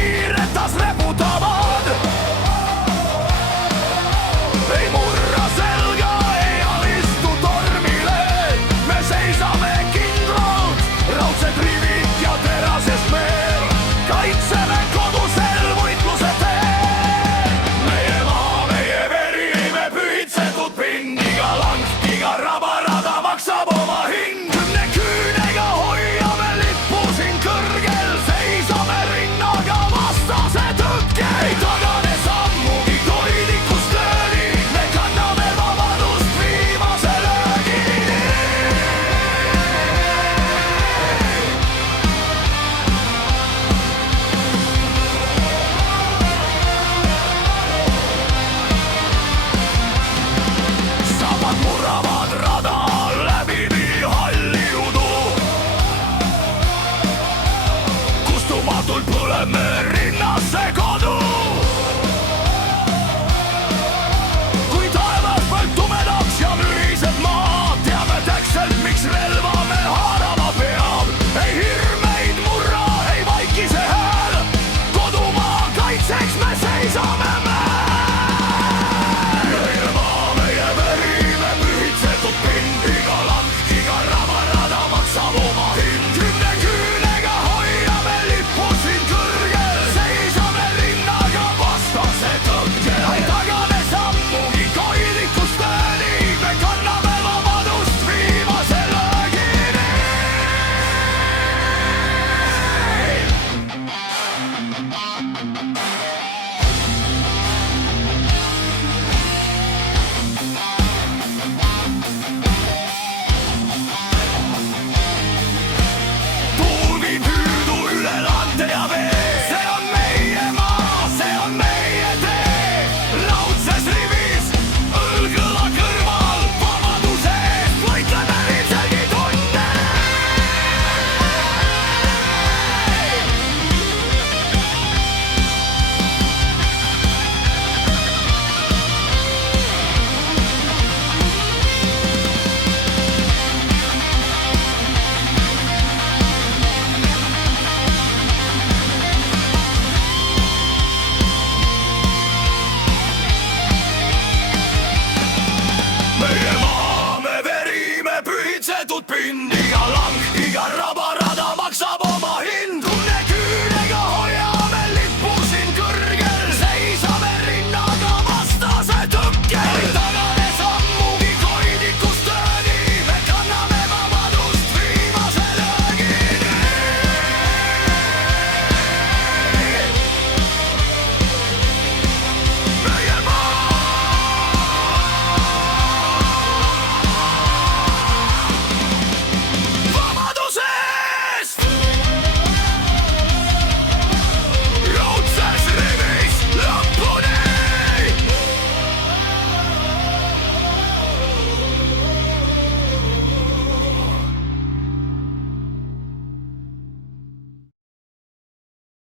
piiretas reputavad. Ei murra selga, ei alistu tormile. Me seisame kindlalt, raudsed rivid ja terasest meel. Kaitseme kodusel võitluse teel. Meie maa, meie veri, me pühitsetud pind. Iga lang, iga rabarada maksab oma hind. Kümne küünega hoiame lippu siin kõrgel. Seisame rinnaga vastase tõkke. Ei tagane sammugi koilikust löödi. Me kanname vabadust viimase löögini. Saabad murravad rada läbi nii halli udu. Kustumatult põleme rinnasse kodu. Kui taevas pööld tumedaks ja müriseb maa, teame täpselt, miks relva me haarama peab. Ei hirm meid murra, ei vaikise hääl. Kodumaa kaitseks me seisame mäel. Meie maa, meie veri, me pühitsetud pind. Iga lang, iga rabarada maksab oma hind. Kümne küünega hoiame lippu siin kõrgel. Seisame linnaga vastase tõkkel. Ei tagane sammugi koilikust löödi. Me kanname vabadust viimase löögini. Tuul viib hüüdu üle lande ja vee. See on meie maa, see on meie tee. Raudses rivis, õlg õla kõrval. Vabaduse eest võitleme ilmselgi tunde. Meie maa, me veri, me pühitsetud pind. Iga lang, iga rabarada maksab